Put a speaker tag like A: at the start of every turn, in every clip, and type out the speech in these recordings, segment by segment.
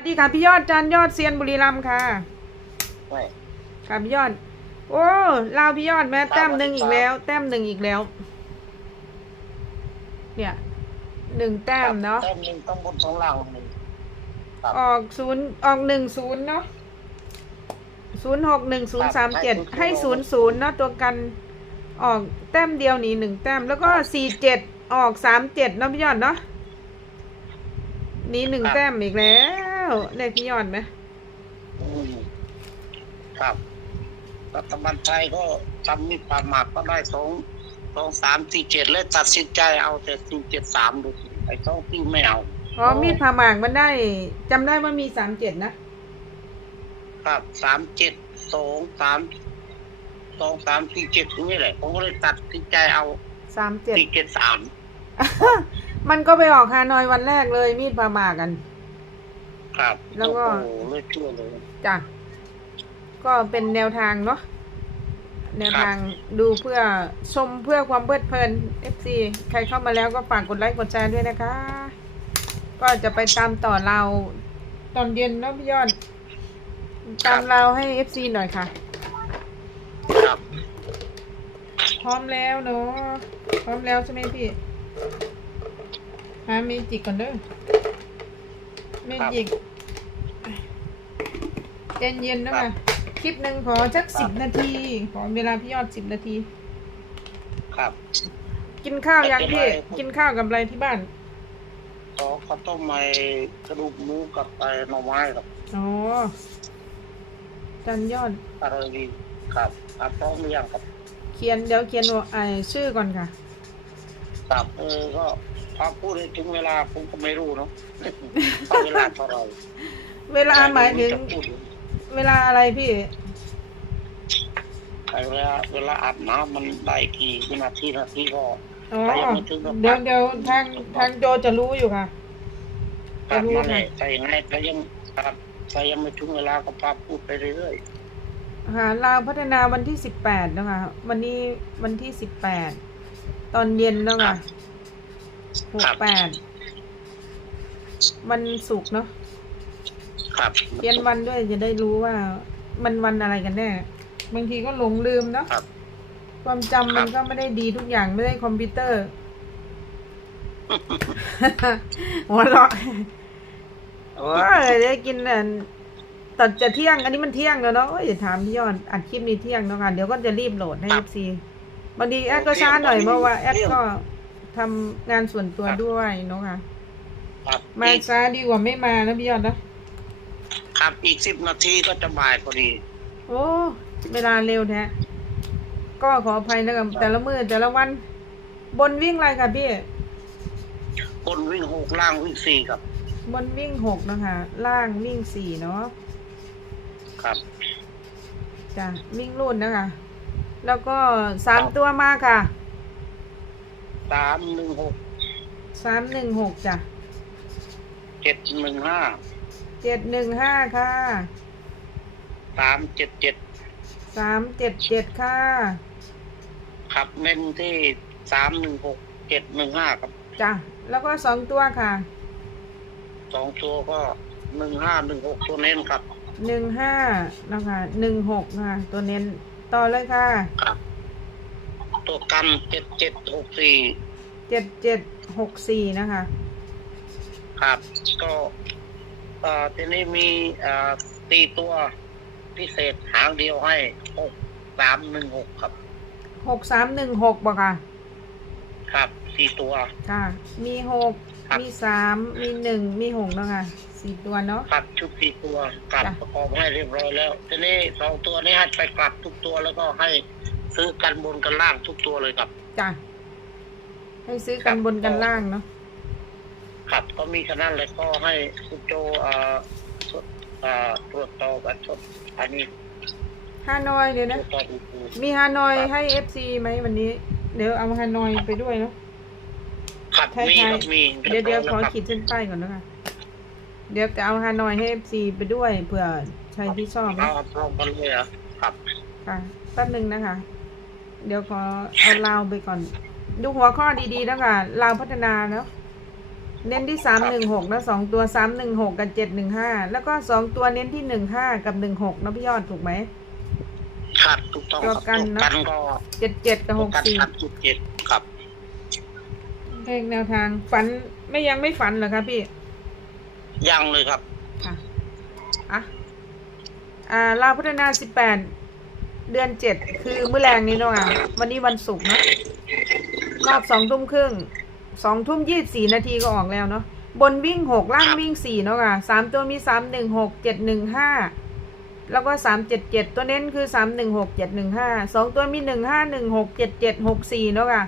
A: สวัสดีค่ะพี่ยอดจันยอดเซียนบุรีรัมย์ค่ะ
B: ไม่
A: ค่ะพี่ยอด โอ้ลาวพี่ยอดแม่แต้มหนึ่งอีกแล้ว แต้มหนึ่งอีกแล้ว เนี่ยหนึ่งแต้มเนาะ
B: แต้มหนึ่งต้องบนสองล่างหนึ่งครับ
A: ออกศูนย์ออกหนึ่งศูนย์เนาะศูนย์หกหนึ่งศูนย์สามเจ็ดให้ศูนย์ศูนย์เนาะตัวกันออกแต้มเดียวนี่หนึ่งแต้มแล้วก็สี่เจ็ดออกสามเจ็ดเนาะพี่ยอดเนาะนี่หนึ่งแต้มอีกแล้ว เลขพี่ยอดไหม
B: อืมครับ รัฐบาลไทยก็ทำมีความหมากก็ได้สองสองสามสี่เจ็ดเลยตัดสินใจเอาแต่สี่เจ็ดสามดูสิไอ้สองที่ไม่เอา
A: อ๋อมีดผ่าหมากมันได้จำได้ว่ามีสามเจ็ดนะ
B: ครับสามเจ็ดสองสามสองสามสี่เจ็ดนี่แหละผมก็เลยตัดสินใจเอา
A: สามเจ็ด
B: สี่เจ็ดสาม
A: มันก็ไปออกฮานอยวันแรกเลยมีดผ่าหมากกัน
B: ครับ
A: แล้วก็
B: โอ้โหเลยเชื่อเลย
A: จ้ะก็เป็นแนวทางเนาะแนวทางดูเพื่อชมเพื่อความเพลิดเพลิน FC ใครเข้ามาแล้วก็ฝากกดไลค์กดแชร์ด้วยนะคะ ก็จะไปตามต่อเราตอนเย็นเนาะพี่ยอด ตามเราให้ FC หน่อยค่ะ
B: ครับ
A: พร้อมแล้วเนาะพร้อมแล้วใช่ไหมพี่หาเมจิกก่อนเด้อเมจิก เย็นเย็นๆนะค่ะคลิปหนึ่งขอสักสิบนาที ขอเวลาพี่ยอดสิบนาที
B: ครับ
A: กินข้าวยัง
B: ไม่เป็น
A: พี่
B: ไร
A: กินข้าวกับอะไรที่บ้าน
B: ขอข้าวต้มไม้กระดูกหมูกับไอ้หน่อไม้ครับ
A: อ๋อจันยอด
B: อะไรดีครับครับพร้อมหรือยังครับ
A: เขียนเดี๋ยวเขียนว่าไอชื่อก่อนค่ะ
B: ครับเออก็พอพูดให้ถึงเวลาผมก็ไม่รู้เนาะ ว่าเวลาเท่าไหร่
A: เวลาหมายถึง
B: จะพูด
A: เวลาอะไรพี่
B: ไอ้เวลาเวลาอาบน้ำมันได้กี่วินาทีนาทีก็
A: อ๋อ
B: แต่ยังไม่ถึงกับ
A: เดี๋ยวเดี๋ยวทางทางโจจะรู้อยู่ค่ะ
B: ครับ
A: จะรู้
B: นั่นแห
A: ค่ะ
B: ละแต่ยังไงแต่ยังครับแต่ยังไม่ถึงเวลาก็พาพูดไปเรื่อย
A: หาลาวพัฒนาวันที่สิบแปดนะคะวันนี้วันที่สิบแปดตอนเย็นแล้วค่ะหกแปดวันศุกร์เนาะ
B: ๆ ครับ
A: เขียนวันด้วยจะได้รู้ว่า มันวันอะไรกันแน่ บางทีก็หลงลืมเนาะ
B: ครับ
A: ความจำมันก็ไม่ได้ดีทุกอย่างไม่ได้คอมพิวเตอร์ หัวเราะโอ้ยได้กินอันตอนจะเที่ยง อันนี้มันเที่ยงแล้วเนาะโอ้ยอย่าถามพี่ยอดอัดคลิปนี้เที่ยงเนาะค่ะเดี๋ยวก็จะรีบโหลดให้
B: ค
A: เอ
B: รับ
A: ฟซีบางทีแอดก็ช้าหน่อยเพราะว่าแอดก็ทำงานส่วนตัวด้วยเนาะค่ะ
B: ครับ
A: มา
B: อีก
A: ช้าดีกว่าไม่มานะพี่ยอดนะ
B: ครับ อีกสิบนาทีก็จะบ่ายพอดี
A: โอ้เวลาเร็วแท้ก็ขออภัยนะครับแต่ละมือแต่ละวัน บนวิ่งอะไรค่ะพี่
B: คนวิ่งหกล่างวิ่งสี่ครับ
A: บนวิ่งหกนะคะล่างวิ่งสี่เนาะ
B: ครับ
A: จ้ะวิ่งรุ่นนะคะ แล้วก็สามตัวมาค่ะ
B: สามหนึ่งหก
A: สามหนึ่งหกจ้ะ
B: เจ็ดหนึ่งห้า
A: เจ็ดหนึ่งห้าค่ะ
B: สามเจ็ดเจ็ด
A: สามเจ็ดเจ็ดค่ะ
B: ครับเน้นที่สามหนึ่งหกเจ็ดหนึ่งห้าครับ
A: จ้ะ แล้วก็สองตัวค่ะ
B: สองตัวก็หนึ่งห้าหนึ่งหกตัวเน้นครับ
A: หนึ่งห้านะคะหนึ่งหกค่ะ ตัวเน้นต่อเลยค่ะ
B: ครับ ตัวกันเจ็ดเจ็ดหกสี่
A: เจ็ดเจ็ดหกสี่นะคะ
B: ครับ ก็เอ่อ ทีนี้มีเอ่อตีตัวพิเศษหางเดียวให้หกสามหนึ่งหกครับ
A: หกสามหนึ่งหกบ่ค่ะ
B: ครับสี่ตัว
A: ค่ะ มีหก
B: ครับ
A: มีสามมีหนึ่งมีหกนะคะสี่ตัวเนาะ
B: ครับชุดสี่ตัวกลับ
A: จ้ะ
B: ประกอบให้เรียบร้อยแล้ว ทีนี้สองตัวนี้ให้ไปกลับทุกตัวแล้วก็ให้ซื้อกันบนกันล่างทุกตัวเลยครับ
A: จ้ะให้ซื้อกันบนกันล่างเนาะ
B: ครับ ก็มีขนาดเลยก็ให้คุณโจเอ่อสดเอ่อตรวจต่อบัตรชดอันนี้
A: ฮานอยเดี๋ยว
B: ตร
A: นะ
B: วจต่ออีกที
A: มีฮานอยให้เอฟซีไหมวันนี้ เดี๋ยวเอาฮานอยไปด้วยเนาะ
B: ครับ
A: ใช่
B: มี
A: ใช่
B: ครับมี
A: เดี๋ยวเดี๋ยวขอ
B: รีบร้แล้ครับ
A: ขีดเส้นใต้ก่อนนะคะเดี๋ยวจะเอาฮานอยให้เอฟซีไปด้วยเผื่อใครที่ชอบ
B: เอา
A: นะ
B: พร้อมกันเลยเหรอครับ
A: ค่ะแป๊บหนึ่งนะคะ เดี๋ยวขอเอาลาวไปก่อน ดูหัวข้อดีๆนะคะลาวพัฒนาเนาะ เน้นที่สามหนึ่งหกนะสองตัวสามหนึ่งหกกับเจ็ดหนึ่งห้าแล้วก็สองตัวเน้นที่หนึ่งห้ากับหนึ่งหกนะพี่ยอดถูกไหม
B: ครับถูกต้องครับ
A: ตัวกันเนอะ
B: ตัวกันก็
A: เจ็ดเจ็ดกับห
B: ตัว
A: ก
B: กัน
A: สี่
B: สามจุดเจ็ดครับ
A: เพลงแนวทาง ฝันไม่ยังไม่ฝันเหรอคะพี่
B: ยังเลยครับ
A: ค่ะ อะ อ่าลาวพัฒนาสิบแปดเดือนเจ็ดคือมื้อแรงนี้เนาะอะวันนี้วันศุกร์เนาะรอบสองทุ่มครึ่ง สองทุ่มยี่สี่นาทีก็ออกแล้วเนาะบนวิ่งหกล่าง
B: ครับ
A: วิ่งสี่เนาะค่ะสามตัวมีสามหนึ่งหกเจ็ดหนึ่งห้าแล้วก็สามเจ็ดเจ็ดตัวเน้นคือสามหนึ่งหกเจ็ดหนึ่งห้าสองตัวมีหนึ่งห้าหนึ่งหกเจ็ดเจ็ดหกสี่เนาะค่ะ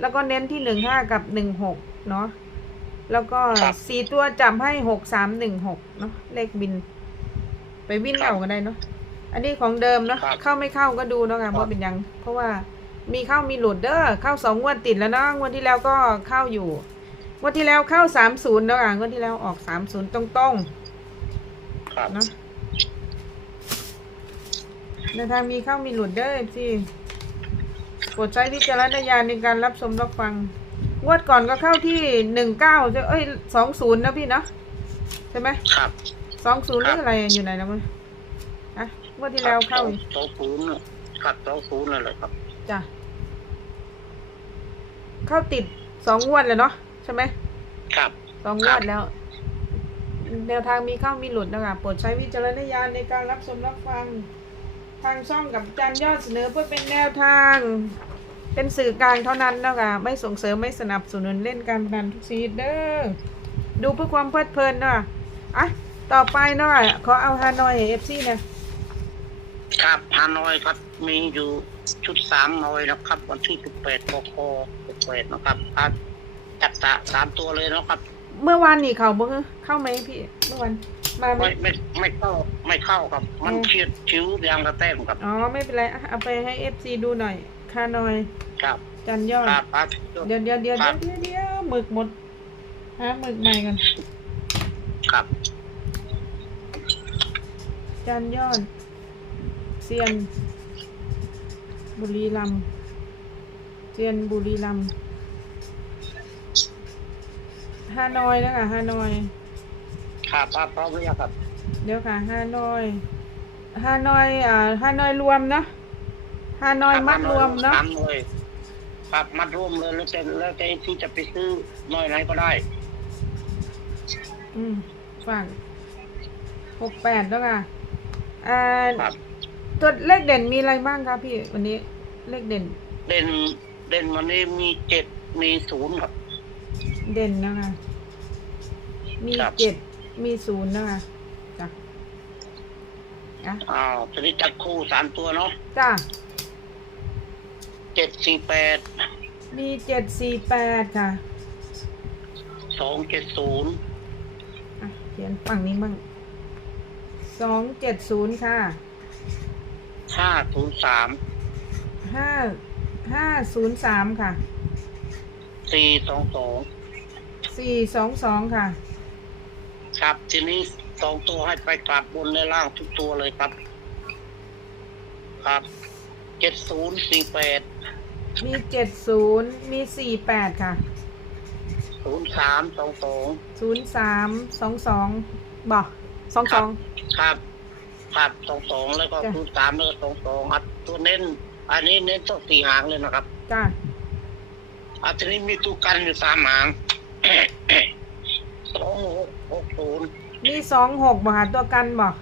A: แล้วก็เน้นที่หนึ่งห้ากับหนึ่งหกเนาะแล้วก็
B: ครับ
A: สี่ตัวจับให้หกสามหนึ่งหกเนาะเลขบิน ไปวิ่ง
B: ครับ
A: เอาก็ได้เนาะอันนี้ของเดิมเนาะ
B: ครับ
A: เข้าไม่เข้าก็ดูเนาะ
B: ครั
A: ค่ะ
B: บ
A: เพราะเป็นหยัง เพราะว่า มีเข้ามีหลุดเด้อเข้าสองงวดติดแล้วเนาะงวดที่แล้วก็เข้าอยู่งวดที่แล้วเข้าสามศูนย์เนาะค่ะงวดที่แล้วออกสามศูนย์ตรงๆ
B: ครับ
A: เนาะในทางมีเข้ามีหลุดเด้อที่โปรดใช้วิจารณญาณในการรับชมรับฟังงวดก่อนก็เข้าที่หนึ่งเก้าเอ้ยสองศูนย์นะพี่เนาะใช่ไหม
B: ครับ
A: สองศูนย์ห
B: ครั
A: รือบอะไรอยู่ไหนแล้วมั้งอะงวดที่แล้วเข้าอีก
B: สองศูนย์น่ะครับสองศูนย์นั่นแหละครับ
A: จ้ะเข้าติดสองงวดเลยเนาะใช่ไหม
B: ครับ
A: สองง
B: ครั
A: ว
B: บ
A: ดแล้ว แนวทางมีเข้ามีหลุดนะคะโปรดใช้วิจารณญาณในการรับชมรับฟัง ทางช่องกับจานยอดเสนอเพื่อเป็นแนวทาง เป็นสื่อกลางเท่านั้นนะคะไม่ส่งเสริมไม่สนับสนุนเล่นการพนันทุกชนิดเด้อดูเพื่อความเพลิดเพลินเนาะอะต่อไปเนาะขอเอาฮานอยเอฟซีเนี่ย
B: ครับฮานอยครับมีอยู่ ชุดสามหน่อยนะครับ วันที่สิบแปดกคสิบแปดนะครับอะจัดสะสามตัวเลยนะครับ
A: เมื่อวานนี่เขาบ่ฮะเข้าไหมพี่ เมื่อวันมาไหม
B: ไม่ไม่ไม่เข้าไม่เข้าครับ มัน
A: อืม
B: เฉียดชิวอยางกระแต้มครับ
A: อ๋อไม่เป็นไรอะเอาไปให้เอฟซีดูหน่อยฮานอย
B: ครับ
A: จันยอด
B: ครับอะ
A: เดี๋ยวเดี๋ยวเดี๋ยว
B: ครั
A: เดี๋ยว
B: บ
A: เดี๋ยวเดี๋ยวหมึกหมดหาหมึกใหม่กัน
B: ครับ
A: จันยอดเซียน บุรีรัมย์เซียนบุรีรัมย์ฮานอยนะคะฮานอย
B: ครับครับพร้อมหรือยังครับ
A: เดี๋ยวค่ะฮานอยฮานอยอ่าฮานอยรวมเนาะฮานอยมัดรวมเนาะ
B: สามหน่วยครับมัดรวมเลยแล้วแต่แล้วแต่ที่จะไปซื้อหน่อยไหนก็ได้
A: อืมฝั่งหกแปดแล้วค่ะอ่า
B: ครับ
A: ตัวเลขเด่นมีอะไรบ้างครับพี่วันนี้เลขเด่น
B: เด่นเด่นวันนี้มีเจ็ดมีศูนย์ครับ
A: เด่นนะคะ มี
B: ครับ
A: เจ็ดมีศูนย์นะคะจ้ะอะ
B: อ้าวตอนนี้จัดคู่สามตัวเนาะ
A: จ้ะ
B: เจ็ดสี่แปด
A: มีเจ็ดสี่แปดค่ะ
B: สองเจ็ดศูนย์
A: อะเขียนฝั่งนี้บ้างสองเจ็ดศูนย์ค่ะ
B: ห้าศูนย์สาม
A: ห้าห้าศูนย์สามค่ะ
B: สี่สองสอง
A: สี่สองสองค่ะ
B: ครับทีนี้สองตัวให้ไปกลับบนและล่างทุกตัวเลยครับ ครับเจ็ดศูนย์สี่แปด
A: มีเจ็ดศูนย์มีสี่แปดค่ะ
B: ศูนย์สามสองสอง
A: ศูนย์สามสองสองบอกสองสอง
B: ครับ ครับสองสองแล้วก็
A: จ้ะ
B: ศูนย์สามแล้วก็สองสองอันตัวเน้น อันนี้เน้นต้องสี่หางเลยนะครับ
A: จ้ะ
B: อันทีนี้มีตัวกันอยู่สามหาง สองหกหกศูนย์
A: มีสองหกบอกค่ะตัวกันบอก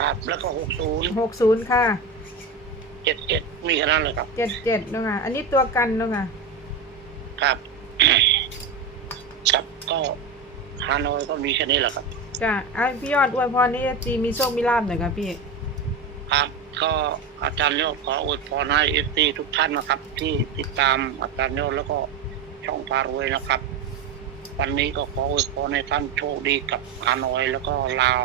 B: ครับ แล้วก็หกศูนย์
A: หกศูนย์ค่ะ
B: เจ็ดเจ็ดมีแค่นั้นเลยครับ
A: เจ็ดเจ็ดเนาะค่ะอันนี้ตัวกันเนาะค่ะ
B: ครับ ครับก็ฮานอยก็มีแค่นี้แหละครับ
A: จ้ะอะพี่ยอดอวยพรนี่จีมีโชคมีลาบหน่อยค่ะพี่
B: ครับก็อาจารย์โยกขออวยพรให้เอฟซีทุกท่านนะครับ ที่ติดตามอาจารย์โยกแล้วก็ช่องพารวยนะครับ วันนี้ก็ขออวยพรให้ท่านโชคดีกับฮานอยแล้วก็ลาว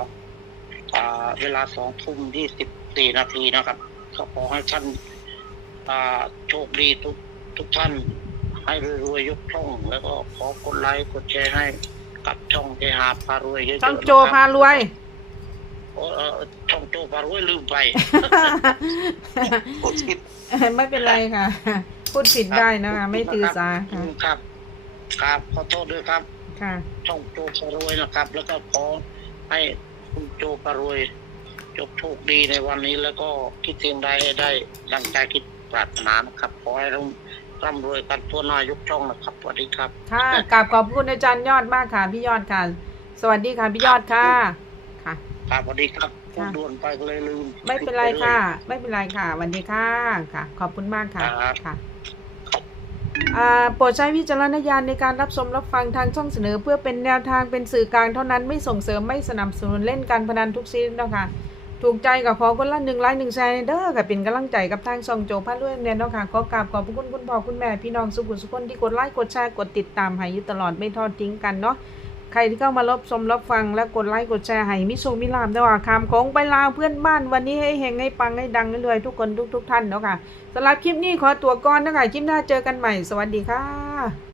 B: อ่าเวลาสองทุ่มยี่สิบสี่นาทีนะครับก็ขอให้ท่านอ่าโชคดีทุกทุกท่าน ให้รวยๆยกช่อง แล้วก็ขอกดไลค์กดแชร์ให้ กับช่องเทหาพารวยเยอะๆ
A: ช่องโจพารวย
B: เออเออช่องโจพารวยลืมไปกดผิด
A: ไม่เป็นไรค่ะ พูดผิดได้นะคะ ไม่ถือสาค่ะ
B: ครับ ครับขอโทษด้วยครับ
A: ค่ะ
B: ช่องโจปรวยนะครับ แล้วก็ขอให้คุณโจปรวยจบโชคดีในวันนี้แล้วก็คิดสิ่งใดให้ได้ดังใจคิดปรารถนาครับขอให้ร่ำ ร่ำรวยกันทั่วหน้ายกช่องนะครับสวัสดีครับ
A: ค่ะกราบขอบคุณอาจารย์ยอดมากค่ะ พี่ยอดค่ะ สวัสดีค่ะพี่ยอดค่ะ ค่ะ
B: ครับสวัสดีครับผม
A: ค่ะ
B: ด่วนไปก็เลยลืม
A: ไม่เป็นไรค่ะ ไม่เป็นไรค่ะสวัสดีค่ะค่ะ ขอบคุณมากค่ะ
B: ครับ
A: ค่ะอ่าโปรดใช้วิจารณญาณในการรับชมรับฟังทางช่องเสนอ เพื่อเป็นแนวทางเป็นสื่อกลางเท่านั้นไม่ส่งเสริมไม่สนับสนุนเล่นการพนันทุกชนิดนะคะ ถูกใจกับขอคนละหนึ่งไลค์หนึ่งแชร์เด้อค่ะเป็นกำลังใจกับทางช่องโจพาด้วยเนียนเนาะค่ะขอกราบขอบพระคุณคุณพ่อคุณแม่พี่น้องสุขุมสุขคนที่กดไลค์กดแชร์กดติดตามให้อยู่ตลอดไม่ทอดทิ้งกันเนาะใครที่เข้ามารับชมรับฟังและกดไลค์กดแชร์ให้มิโชคมิลามด้วยว่าคำของไปลาวเพื่อนบ้านวันนี้ให้เฮงให้ปังให้ดังให้รวยทุกคนทุกทุกท่านเนาะค่ะสำหรับคลิปนี้ขอตัวก่อนนะคะคลิปหน้าเจอกันใหม่ สวัสดีค่ะ